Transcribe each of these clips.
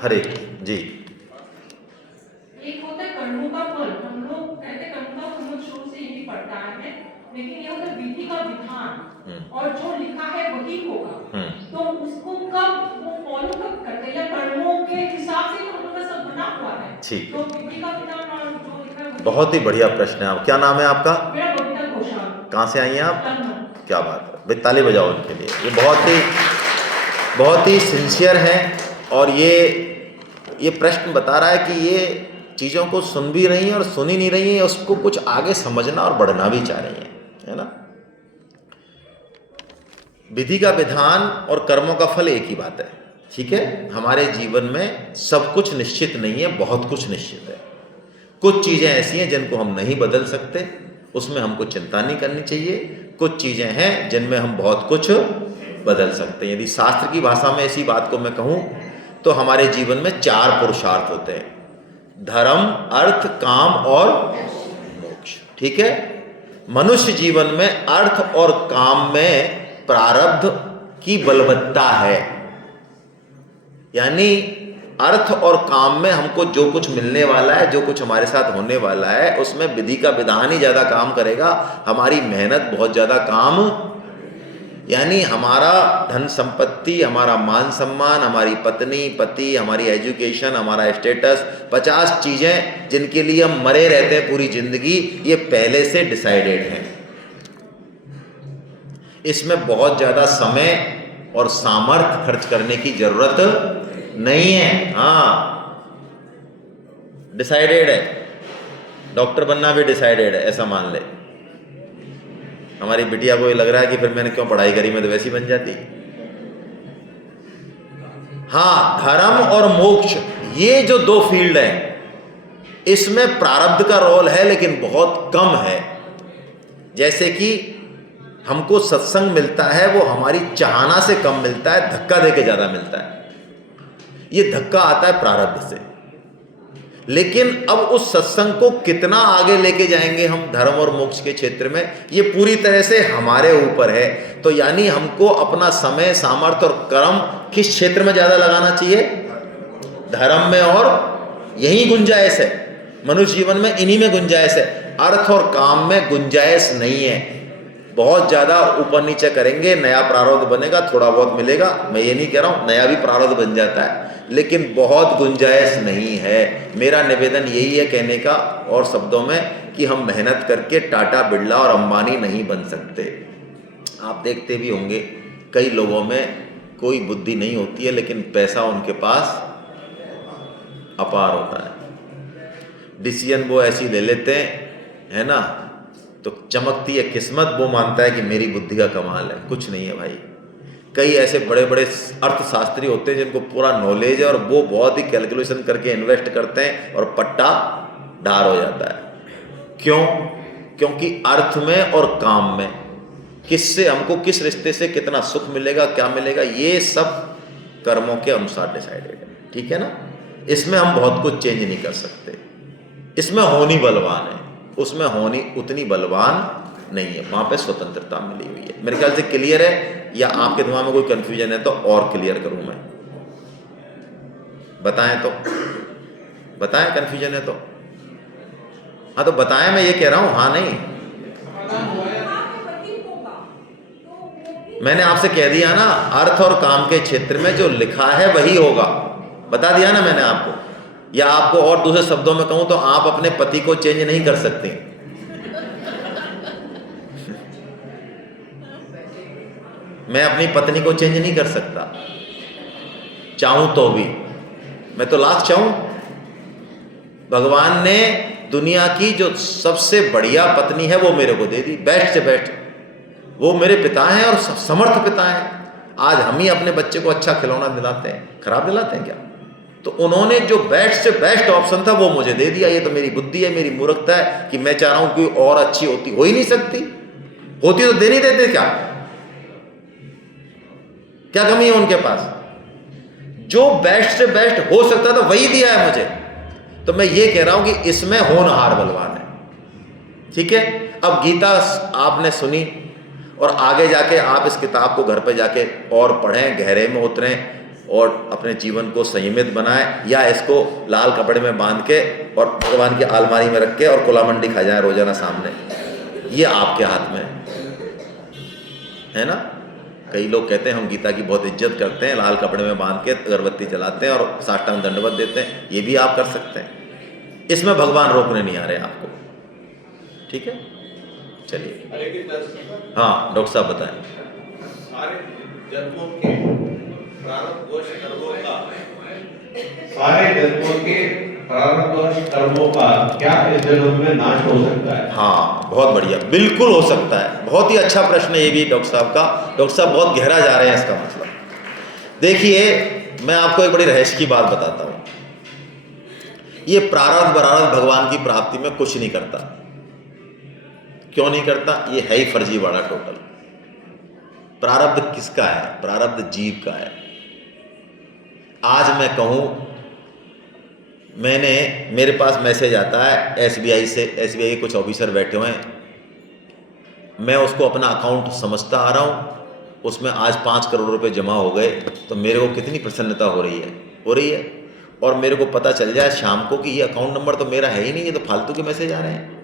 हरे जी। एक होता है कर्मों का फल, हम लोग कहते हैं कर्मों का हम लोग शुरू से यही पढ़ते आए हैं, लेकिन ये होता है विधि का विधान, और जो लिखा है वही होगा। तो उसको कब वो फॉलो कब करते हैं, या कर्मों के हिसाब से तो हम लोग का सब बना हुआ है। ठीक, तो विधि का विधान और जो लिखा है वही। बहुत ही बढ़िया प्रश्न है। आप क्या नाम है आपका? मेरा बबीता घोषाल। कहाँ से आई हैं आप? लखनऊ। क्या बात है, भाई ताली बजाओ उनके लिए। ये बहुत ही सिंसियर हैं, और ये प्रश्न बता रहा है कि ये चीज़ों को सुन भी रही हैं और सुन ही नहीं रही हैं, उसको कुछ आगे समझना और बढ़ना भी चाह रही हैं, है ना। विधि का विधान और कर्मों का फल एक ही बात है, ठीक है। हमारे जीवन में सब कुछ निश्चित नहीं है, बहुत कुछ निश्चित है। कुछ चीज़ें ऐसी हैं जिनको हम नहीं बदल सकते, उसमें हमको चिंता नहीं करनी चाहिए। कुछ चीज़ें हैं जिनमें हम बहुत कुछ बदल सकते हैं। यदि शास्त्र की भाषा में इसी बात को मैं कहूँ तो हमारे जीवन में 4 पुरुषार्थ होते हैं: धर्म, अर्थ, काम और मोक्ष, ठीक है। मनुष्य जीवन में अर्थ और काम में प्रारब्ध की बलवत्ता है, यानी अर्थ और काम में हमको जो कुछ मिलने वाला है, जो कुछ हमारे साथ होने वाला है, उसमें विधि का विधान ही ज़्यादा काम करेगा, हमारी मेहनत बहुत ज़्यादा काम। यानी हमारा धन संपत्ति, हमारा मान सम्मान, हमारी पत्नी पति, हमारी एजुकेशन, हमारा स्टेटस, 50 चीज़ें जिनके लिए हम मरे रहते हैं पूरी ज़िंदगी, ये पहले से डिसाइडेड हैं। इसमें बहुत ज़्यादा समय और सामर्थ्य खर्च करने की ज़रूरत नहीं है। हाँ, डिसाइडेड है। डॉक्टर बनना भी डिसाइडेड है, ऐसा मान ले। हमारी बिटिया को ये लग रहा है कि फिर मैंने क्यों पढ़ाई करी, मैं तो वैसी बन जाती। हाँ, धर्म और मोक्ष, ये जो 2 फील्ड हैं, इसमें प्रारब्ध का रोल है लेकिन बहुत कम है। जैसे कि हमको सत्संग मिलता है, वो हमारी चाहना से कम मिलता है, धक्का देके ज़्यादा मिलता है। ये धक्का आता है प्रारब्ध से। लेकिन अब उस सत्संग को कितना आगे लेके जाएंगे हम धर्म और मोक्ष के क्षेत्र में, ये पूरी तरह से हमारे ऊपर है। तो यानी हमको अपना समय, सामर्थ्य और कर्म किस क्षेत्र में ज़्यादा लगाना चाहिए? धर्म में, और यही गुंजाइश है। मनुष्य जीवन में इन्हीं में गुंजाइश है। अर्थ और काम में गुंजाइश नहीं है। बहुत ज़्यादा ऊपर नीचे करेंगे, नया प्रारब्ध बनेगा, थोड़ा बहुत मिलेगा। मैं ये नहीं कह रहा हूँ नया भी प्रारब्ध बन जाता है, लेकिन बहुत गुंजाइश नहीं है। मेरा निवेदन यही है कहने का और शब्दों में कि हम मेहनत करके टाटा, बिरला और अंबानी नहीं बन सकते। आप देखते भी होंगे कई लोगों में कोई बुद्धि नहीं होती है, लेकिन पैसा उनके पास अपार होता है। डिसीजन वो ऐसी ले लेते हैं, है ना, तो चमकती है किस्मत, वो मानता है कि मेरी बुद्धि का कमाल है। कुछ नहीं है भाई। कई ऐसे बड़े बड़े अर्थशास्त्री होते हैं जिनको पूरा नॉलेज है और वो बहुत ही कैलकुलेशन करके इन्वेस्ट करते हैं और पट्टा ढार हो जाता है। क्यों? क्योंकि अर्थ में और काम में किससे हमको, किस रिश्ते से कितना सुख मिलेगा, क्या मिलेगा, ये सब कर्मों के अनुसार डिसाइडेड है, ठीक है ना। इसमें हम बहुत कुछ चेंज नहीं कर सकते। इसमें होनी बलवान है, उसमें होनी उतनी बलवान नहीं है। वहाँ पे स्वतंत्रता मिली हुई है। मेरे ख्याल से क्लियर है, या आपके दिमाग में कोई कंफ्यूजन है तो और क्लियर करूँ मैं? बताएं तो बताएं, कंफ्यूजन है तो हाँ तो बताएं। मैं ये कह रहा हूँ हाँ नहीं। मैंने आपसे कह दिया ना, अर्थ और काम के क्षेत्र में जो लिखा है वही होगा। बता दिया ना मैंने आपको। या आपको और दूसरे शब्दों में कहूं तो आप अपने पति को चेंज नहीं कर सकते। मैं अपनी पत्नी को चेंज नहीं कर सकता, चाहूं तो भी। मैं तो लाख चाहूं। भगवान ने दुनिया की जो सबसे बढ़िया पत्नी है वो मेरे को दे दी, बेस्ट से बेस्ट। वो मेरे पिता हैं और समर्थ पिता हैं। आज हम ही अपने बच्चे को अच्छा खिलौना दिलाते हैं, खराब दिलाते हैं क्या? तो उन्होंने जो बेस्ट से बेस्ट ऑप्शन था वो मुझे दे दिया। ये तो मेरी बुद्धि है, मेरी मूर्खता है कि मैं चाह रहा हूं कि और अच्छी होती, हो ही नहीं सकती। होती तो दे नहीं देते क्या? क्या कमी है उनके पास? जो बेस्ट से बेस्ट हो सकता था वही दिया है मुझे। तो मैं ये कह रहा हूं कि इसमें होनहार बलवान है, ठीक है। अब गीता आपने सुनी और आगे जाके आप इस किताब को घर पे जाके और पढ़ें, गहरे में उतरें और अपने जीवन को संयमित बनाए, या इसको लाल कपड़े में बांध के और भगवान की अलमारी में रख के और कुलामंडी खा जाए रोजाना सामने, ये आपके हाथ में है ना। कई लोग कहते हैं हम गीता की बहुत इज्जत करते हैं, लाल कपड़े में बांध के अगरबत्ती जलाते हैं और साष्टांग दंडवत देते हैं, ये भी आप कर सकते हैं, इसमें भगवान रोकने नहीं आ रहे आपको, ठीक है। चलिए, हाँ डॉक्टर साहब बताएं। सारे जन्मों के प्रारब्ध दोष कर्मों का, सारे जन्मों के प्रारब्ध दोष कर्मों का क्या इस जन्म में नाश हो सकता है? हाँ बहुत बढ़िया, बिल्कुल हो सकता है। बहुत ही अच्छा प्रश्न है ये भी डॉक्टर साहब का। डॉक्टर साहब बहुत गहरा जा रहे हैं इसका मतलब। देखिए, मैं आपको एक बड़ी रहस्य की बात बताता हूँ। ये प्रारब्ध भगवान की प्राप्ति में कुछ नहीं करता। क्यों नहीं करता? ये है ही फर्जीवाड़ा टोटल। प्रारब्ध किसका है? प्रारब्ध जीव का है। आज मैं कहूँ, मेरे पास मैसेज आता है एसबीआई से, एसबीआई के कुछ ऑफिसर बैठे हुए हैं, मैं उसको अपना अकाउंट समझता आ रहा हूँ, उसमें आज 5 करोड़ रुपए जमा हो गए, तो मेरे को कितनी प्रसन्नता हो रही है। और मेरे को पता चल जाए शाम को कि ये अकाउंट नंबर तो मेरा है ही नहीं, ये तो फालतू के मैसेज आ रहे हैं।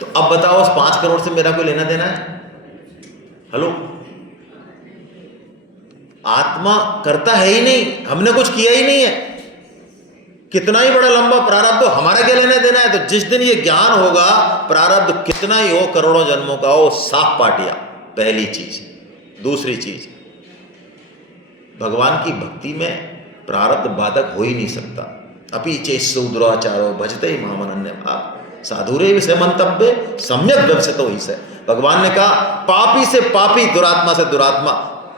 तो अब बताओ, उस 5 करोड़ से मेरा कोई लेना देना है? हेलो, आत्मा करता है ही नहीं, हमने कुछ किया ही नहीं है। कितना ही बड़ा लंबा प्रारब्ध हो, हमारा क्या लेना देना है? तो जिस दिन ये ज्ञान होगा, प्रारब्ध कितना ही हो, करोड़ों जन्मों का हो, साफ पाटिया। पहली चीज। दूसरी चीज, भगवान की भक्ति में प्रारब्ध बाधक हो ही नहीं सकता। अपि चेष्टो दुराचारो भजते ही माम अनन्य भाव साधुरे विषय मंतव्य सम्यक व्यवसितो ही से। भगवान ने कहा, पापी से पापी, दुरात्मा से दुरात्मा,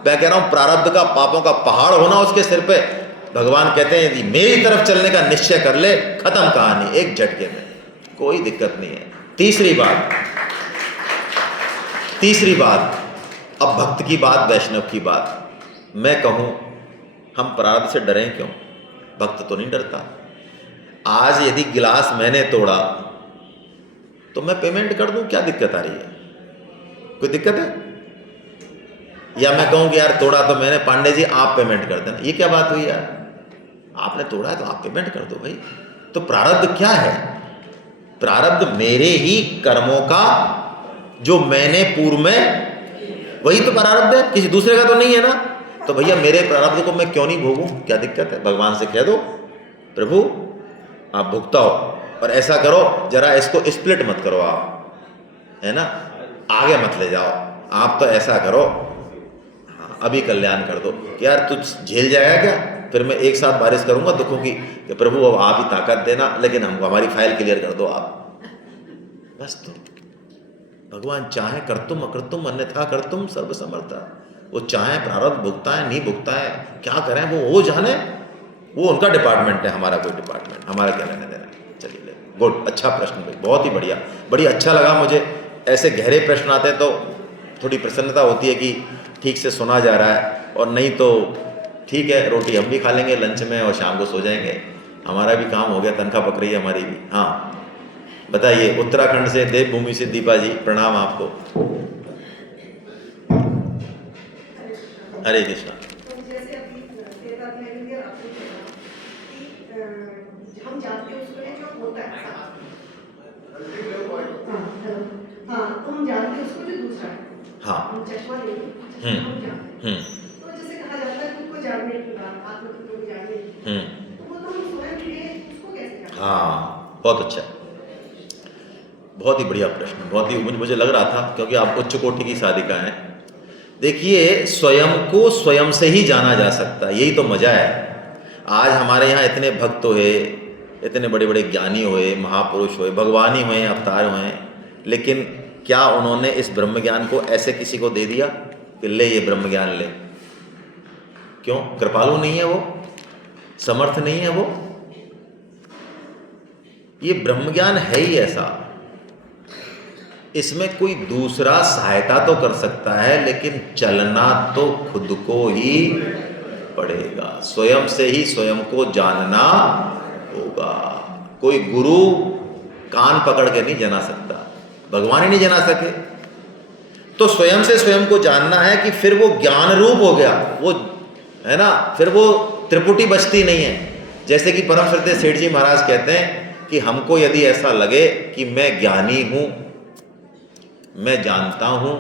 मैं कह रहा हूं प्रारब्ध का, पापों का पहाड़ होना उसके सिर पे, भगवान कहते हैं यदि मेरी तरफ चलने का निश्चय कर ले, खत्म कहानी, एक झटके में, कोई दिक्कत नहीं है। तीसरी बात, अब भक्त की बात, वैष्णव की बात। मैं कहूं, हम प्रारब्ध से डरें क्यों? भक्त तो नहीं डरता। आज यदि गिलास मैंने तोड़ा तो मैं पेमेंट कर दूं, क्या दिक्कत आ रही है? कोई दिक्कत है? या मैं कहूं कि यार तोड़ा तो मैंने, पांडे जी आप पेमेंट कर देना, ये क्या बात हुई यार? आपने तोड़ा है तो आप पेमेंट कर दो भाई। तो प्रारब्ध क्या है? प्रारब्ध मेरे ही कर्मों का, जो मैंने पूर्व में, वही तो प्रारब्ध है, किसी दूसरे का तो नहीं है ना। तो भैया मेरे प्रारब्ध को मैं क्यों नहीं भोगूं? क्या दिक्कत है? भगवान से कह दो, प्रभु आप भुगताओ, और ऐसा करो, जरा इसको स्प्लिट मत करो आप, है ना, आगे मत ले जाओ। आप तो ऐसा करो, हाँ अभी कल्याण कर दो। यार तू झेल जाएगा क्या? फिर मैं एक साथ बारिश करूंगा दुखों की, कि प्रभु अब आप ही ताकत देना, लेकिन हमको हमारी फाइल क्लियर कर दो आप, बस। तो भगवान चाहे कर्तुम अकर्तुम अन्यथा कर्तुम सर्वसमर्था। वो चाहे प्रारब्ध भुगता है नहीं भुगता है, क्या करें वो जाने, वो उनका डिपार्टमेंट है, हमारा कोई डिपार्टमेंट, हमारा क्या लेना देना। चलिए, गुड, अच्छा प्रश्न भाई, बहुत ही बढ़िया, बड़ी अच्छा लगा मुझे। ऐसे गहरे प्रश्न आते हैं तो थोड़ी प्रसन्नता होती है कि ठीक से सुना जा रहा है, और नहीं तो ठीक है, रोटी हम भी खा लेंगे लंच में और शाम को सो जाएंगे, हमारा भी काम हो गया, तनख्वाह पक रही है हमारी भी। हाँ बताइए, उत्तराखंड से देवभूमि से दीपा जी, प्रणाम आपको। हरे कृष्णा। हम जानते हैं उसको जो होता है, हाँ तो हम जानते हैं उसको जो दूसरा है, हाँ हम चश्मा लेंगे, हम जानते हैं। तो जैसे कहा जाता है खुद को जानने की बात, आत्मतत्व को जानने की, तो वो तो हम स्वयं लिए उसको कैसे जानते हैं? हाँ बहुत अच्छा, बहुत ही बढ़िया प्रश्न, बहुत ही मुझे लग रहा था, क्योंकि आप उच्च कोटि की साधिका हैं। देखिए, स्वयं को स्वयं से ही जाना जा सकता है, यही तो मजा है। आज हमारे यहाँ इतने भक्त हुए, इतने बड़े बड़े ज्ञानी हुए, महापुरुष हुए, भगवान ही हुए, अवतार हुए, लेकिन क्या उन्होंने इस ब्रह्म ज्ञान को ऐसे किसी को दे दिया कि ले ये ब्रह्म ज्ञान ले? क्यों? कृपालु नहीं है वो, समर्थ नहीं है वो। ये ब्रह्म ज्ञान है ही ऐसा, इसमें कोई दूसरा सहायता तो कर सकता है, लेकिन चलना तो खुद को ही पड़ेगा, स्वयं से ही स्वयं को जानना होगा। कोई गुरु कान पकड़ के नहीं जना सकता, भगवान ही नहीं जना सके। तो स्वयं से स्वयं को जानना है कि फिर वो ज्ञान रूप हो गया, वो है ना, फिर वो त्रिपुटी बचती नहीं है। जैसे कि परम श्रद्धेय सेठ जी महाराज कहते हैं कि हमको यदि ऐसा लगे कि मैं ज्ञानी हूँ, मैं जानता हूँ,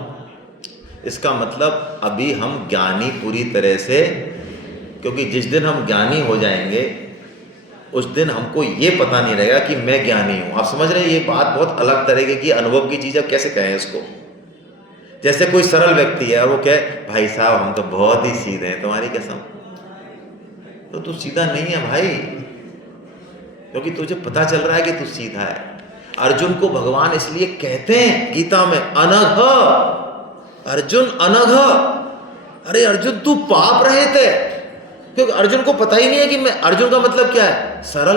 इसका मतलब अभी हम ज्ञानी पूरी तरह से, क्योंकि जिस दिन हम ज्ञानी हो जाएंगे उस दिन हमको ये पता नहीं रहेगा कि मैं ज्ञानी हूँ। आप समझ रहे हैं, ये बात बहुत अलग तरीके की अनुभव की चीज़ है। कैसे कहें इसको, जैसे कोई सरल व्यक्ति है और वो कहे भाई साहब हम तो बहुत ही सीधे हैं, तुम्हारी कसम, तो तू सीधा नहीं है भाई, क्योंकि तुझे पता चल रहा है कि तू सीधा है। अर्जुन को भगवान इसलिए कहते हैं गीता में अनघ, अर्जुन अनघ, अरे अर्जुन तू पाप रहित है, क्योंकि अर्जुन को पता ही नहीं है कि मैं, अर्जुन का मतलब क्या है, सरल।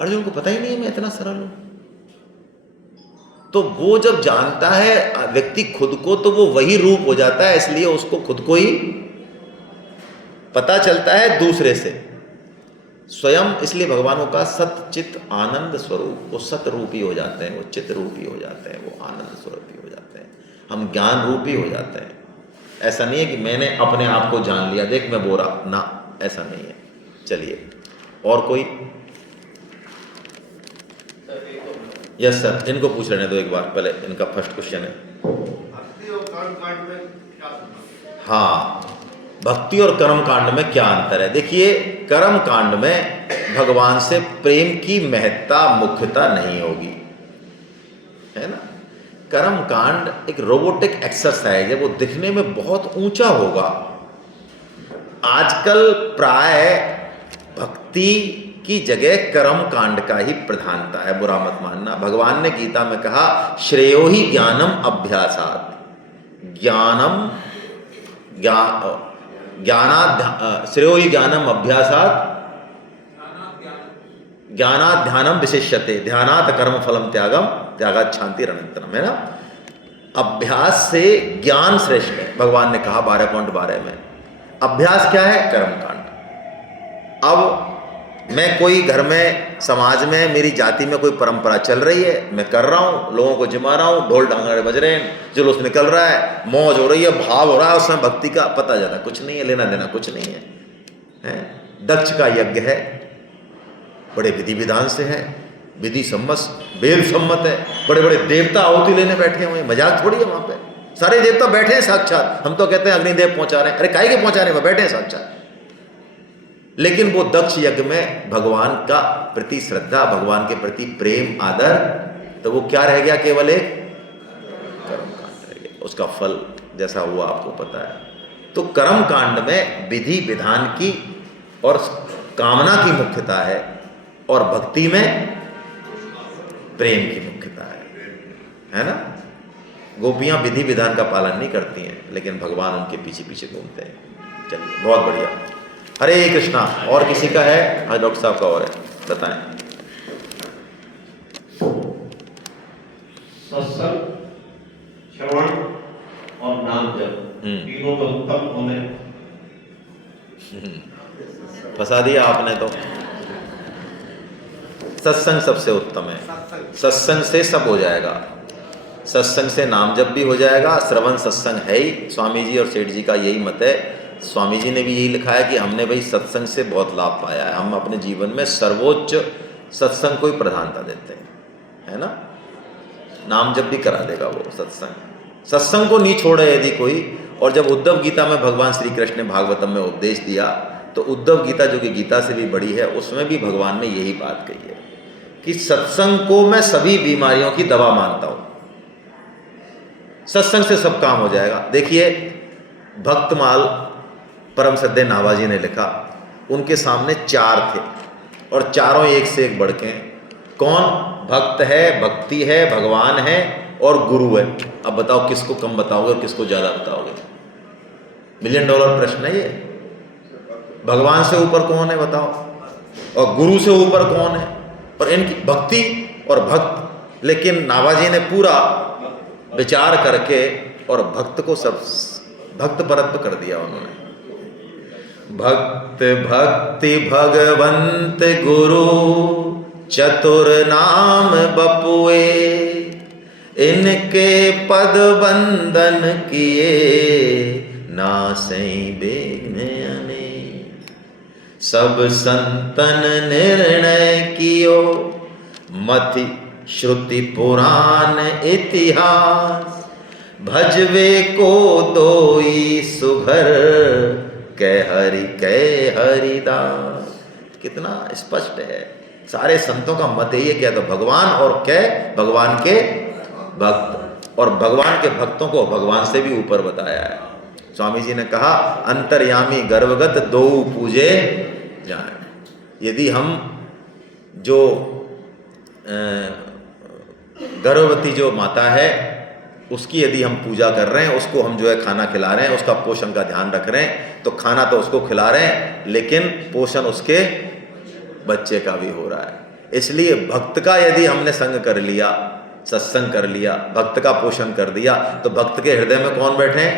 अर्जुन को पता ही नहीं है मैं इतना सरल हूं। तो वो जब जानता है व्यक्ति खुद को, तो वो वही रूप हो जाता है, इसलिए उसको खुद को ही पता चलता है दूसरे से स्वयं। इसलिए भगवानों का सत चित आनंद स्वरूप, वो सत रूपी हो जाते हैं, वो चित रूपी हो जाते हैं, वो आनंद स्वरूपी हो जाते हैं, हम ज्ञान रूपी हो जाते हैं। ऐसा नहीं है कि मैंने अपने आप को जान लिया, देख मैं बोरा ना, ऐसा नहीं है। चलिए और कोई, यस सर, इनको पूछ लेने दो एक बार, पहले इनका फर्स्ट क्वेश्चन है। भक्ति और कर्म कांड में क्या संबंध है? हाँ, भक्ति और कर्म कांड में क्या अंतर है? देखिए, कर्म कांड में भगवान से प्रेम की महत्ता मुख्यता नहीं होगी, है ना। कर्म कांड एक रोबोटिक एक्सरसाइज है, वो दिखने में बहुत ऊंचा होगा। आजकल प्राय भक्ति की जगह कर्म कांड का ही प्रधानता है, बुरा मत मानना। भगवान ने गीता में कहा श्रेयो ही ज्ञानम अभ्यासात्, श्रेयो ही ज्ञानम अभ्यासात् ज्ञानात् ध्यानम विशिष्यते, ध्यानात् कर्म फलम त्यागम, त्यागात् शांति अनंतरम, है ना। अभ्यास से ज्ञान श्रेष्ठ है, भगवान ने कहा 12.12 में। अभ्यास क्या है? कर्मकांड। अब मैं कोई घर में, समाज में, मेरी जाति में कोई परंपरा चल रही है, मैं कर रहा हूँ, लोगों को जिमा रहा हूँ, ढोल ढांगड़े बज रहे हैं, जुलूस निकल रहा है, मौज हो रही है, भाव हो रहा है, उसमें भक्ति का पता जाता कुछ नहीं है, लेना देना कुछ नहीं है। दक्ष का यज्ञ है, बड़े विधि विधान से है, विधि सम्मत, वेद सम्मत है, बड़े बड़े देवता आहुति लेने बैठे हुए, मजाक थोड़ी है वहां पे, सारे देवता बैठे हैं साक्षात। हम तो कहते हैं अग्निदेव पहुंचा रहे हैं, अरे काहे के पहुंचा रहे हैं, बैठे हैं साक्षात। लेकिन वो दक्ष यज्ञ में भगवान का प्रति श्रद्धा, भगवान के प्रति प्रेम आदर, तो वो क्या रह गया? केवल एक कर्मकांड रह गया, उसका फल जैसा हुआ आपको पता है। तो कर्मकांड में विधि विधान की और कामना की मुख्यता है, और भक्ति में प्रेम की मुख्यता है ना। गोपियां विधि विधान का पालन नहीं करती हैं, लेकिन भगवान उनके पीछे पीछे घूमते हैं। चलिए, बहुत बढ़िया। हरे कृष्णा। और किसी का है? हाँ, डॉक्टर साहब का और है, बताएं। सत्संग, श्रवण और नाम जप, तीनों का उत्तम होने। फंसा दिया आपने तो। सत्संग सबसे उत्तम है, सत्संग से सब हो जाएगा, सत्संग से नाम जप भी हो जाएगा, श्रवण सत्संग है ही। स्वामी जी और सेठ जी का यही मत है, स्वामी जी ने भी यही लिखा है कि हमने भाई सत्संग से बहुत लाभ पाया है, हम अपने जीवन में सर्वोच्च सत्संग को ही प्रधानता देते हैं, है ना। नाम जप भी करा देगा वो सत्संग, सत्संग को नहीं छोड़े यदि कोई। और जब उद्धव गीता में भगवान श्री कृष्ण ने भागवतम में उपदेश दिया, तो उद्धव गीता जो कि गीता से भी बड़ी है, उसमें भी भगवान ने यही बात कही है कि सत्संग को मैं सभी बीमारियों की दवा मानता हूं, सत्संग से सब काम हो जाएगा। देखिए, भक्तमाल परम श्रद्धेय नाभाजी ने लिखा, उनके सामने 4 थे और चारों एक से एक बढ़ के हैं। कौन? भक्त है, भक्ति है, भगवान है और गुरु है। अब बताओ किसको कम बताओगे और किसको ज्यादा बताओगे? $1 मिलियन प्रश्न है ये। भगवान से ऊपर कौन है बताओ, और गुरु से ऊपर कौन है? और इनकी भक्ति और भक्त। लेकिन नाभाजी ने पूरा विचार करके और भक्त को सब भक्त परत्व कर दिया उन्होंने। भक्त भक्ति भगवंत गुरु चतुर नाम बपुए, इनके पद बंदन किए नासै बेघ्न अनेक। सब संतन निर्णय कियो मति श्रुति पुराण इतिहास। भजवे को दोई सुघर कह हरिदास। कितना स्पष्ट है। सारे संतों का मत यही है क्या, तो भगवान और क्या, भगवान के भक्त, और भगवान के भक्तों को भगवान से भी ऊपर बताया है। स्वामी जी ने कहा अंतर्यामी गर्भगत दो पूजे जाने। यदि हम जो गर्भवती जो माता है उसकी यदि हम पूजा कर रहे हैं, उसको हम जो है खाना खिला रहे हैं, उसका पोषण का ध्यान रख रहे हैं, तो खाना तो उसको खिला रहे हैं लेकिन पोषण उसके बच्चे का भी हो रहा है। इसलिए भक्त का यदि हमने संग कर लिया, सत्संग कर लिया, भक्त का पोषण कर दिया, तो भक्त के हृदय में कौन बैठे हैं?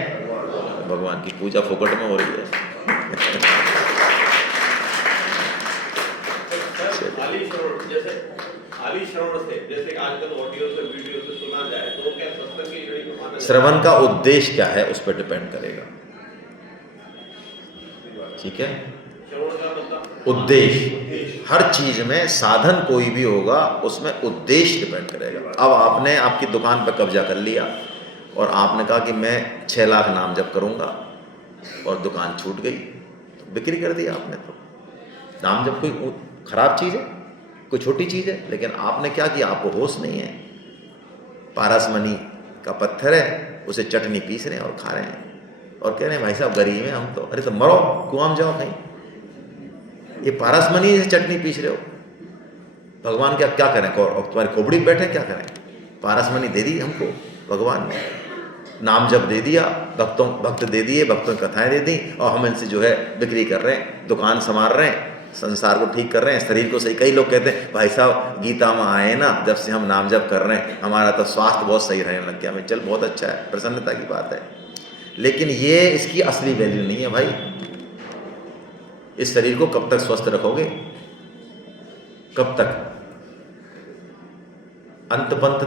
भगवान की पूजा फोकट में हो रही है। जैसे आजकल ऑडियो से वीडियो से सुना जाए तो क्या सत्संग की जड़ी को माना? श्रवण का उद्देश्य क्या है उस पर डिपेंड करेगा। ठीक है, श्रवण का मतलब उद्देश्य हर चीज में, साधन कोई भी होगा उसमें उद्देश्य डिपेंड करेगा। अब आपने आपकी दुकान पर कब्जा कर लिया और आपने कहा कि मैं 6 लाख नाम जप करूंगा और दुकान छूट गई, तो बिक्री कर दी आपने। तो नाम जप कोई खराब चीज है, कोई छोटी चीज है, लेकिन आपने क्या किया, आपको होश नहीं है। पारसमणि का पत्थर है, उसे चटनी पीस रहे हैं और खा रहे हैं और कह रहे हैं भाई साहब गरीब हैं हम तो। अरे तो मरो, कुआं में जाओ कहीं। ये पारसमणि से चटनी पीस रहे हो, भगवान क्या करें? और तुम्हारी खोपड़ी बैठे क्या करें? पारसमणि दे दी हमको भगवान ने, नाम जप दे दिया, भक्त दे दिए, भक्तों की कथाएं दे दी, और हम इनसे जो है बिक्री कर रहे हैं, दुकान संभाल रहे हैं, संसार को ठीक कर रहे हैं, शरीर को सही। कई लोग कहते हैं भाई साहब गीता में आए ना, जब से हम नाम जप कर रहे हैं हमारा तो स्वास्थ्य बहुत सही रहने लग गया। हमें चल बहुत अच्छा है, प्रसन्नता की बात है, लेकिन ये इसकी असली वैल्यू नहीं है भाई। इस शरीर को कब तक स्वस्थ रखोगे? कब तक? अंत पंत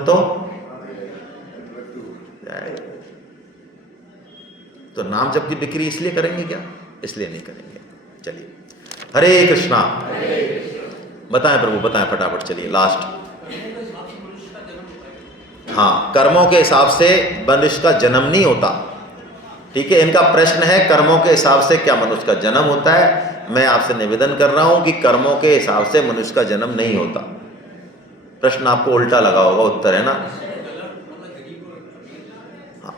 तो नाम जप की बिक्री इसलिए करेंगे क्या? इसलिए नहीं करेंगे। चलिए, हरे कृष्णा। बताएं प्रभु, बताएं फटाफट, चलिए लास्ट। हाँ, कर्मों के हिसाब से मनुष्य का जन्म नहीं होता। ठीक है, इनका प्रश्न है कर्मों के हिसाब से क्या मनुष्य का जन्म होता है? मैं आपसे निवेदन कर रहा हूं कि कर्मों के हिसाब से मनुष्य का जन्म नहीं होता। प्रश्न आपको उल्टा लगा होगा, उत्तर है ना।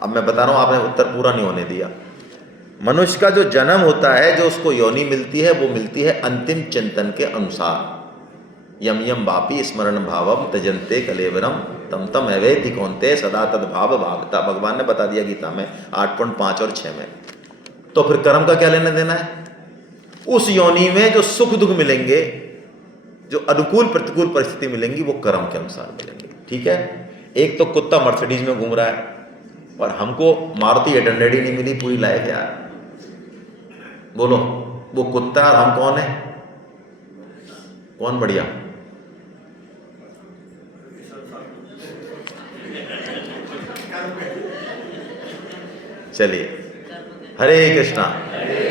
अब मैं बता रहा हूं, आपने उत्तर पूरा नहीं होने दिया। मनुष्य का जो जन्म होता है, जो उसको योनि मिलती है, वो मिलती है अंतिम चिंतन के अनुसार। यम यम वापी स्मरण भावम त्यजन्ते कलेवरम तम तम अवेति कौन्ते सदा तद भाव भावता। भगवान ने बता दिया गीता में 8.5 और 6 में। तो फिर कर्म का क्या लेना देना है? उस योनि में जो सुख दुख मिलेंगे, जो अनुकूल प्रतिकूल परिस्थिति मिलेंगी, वो कर्म के अनुसार मिलेंगे। ठीक है, एक तो कुत्ता मर्सिडीज में घूम रहा है और हमको मारुति 800 ही नहीं मिली पूरी लाइफ यार। बोलो, वो कुत्ता और हम कौन है? कौन बढ़िया? चलिए, हरे कृष्णा।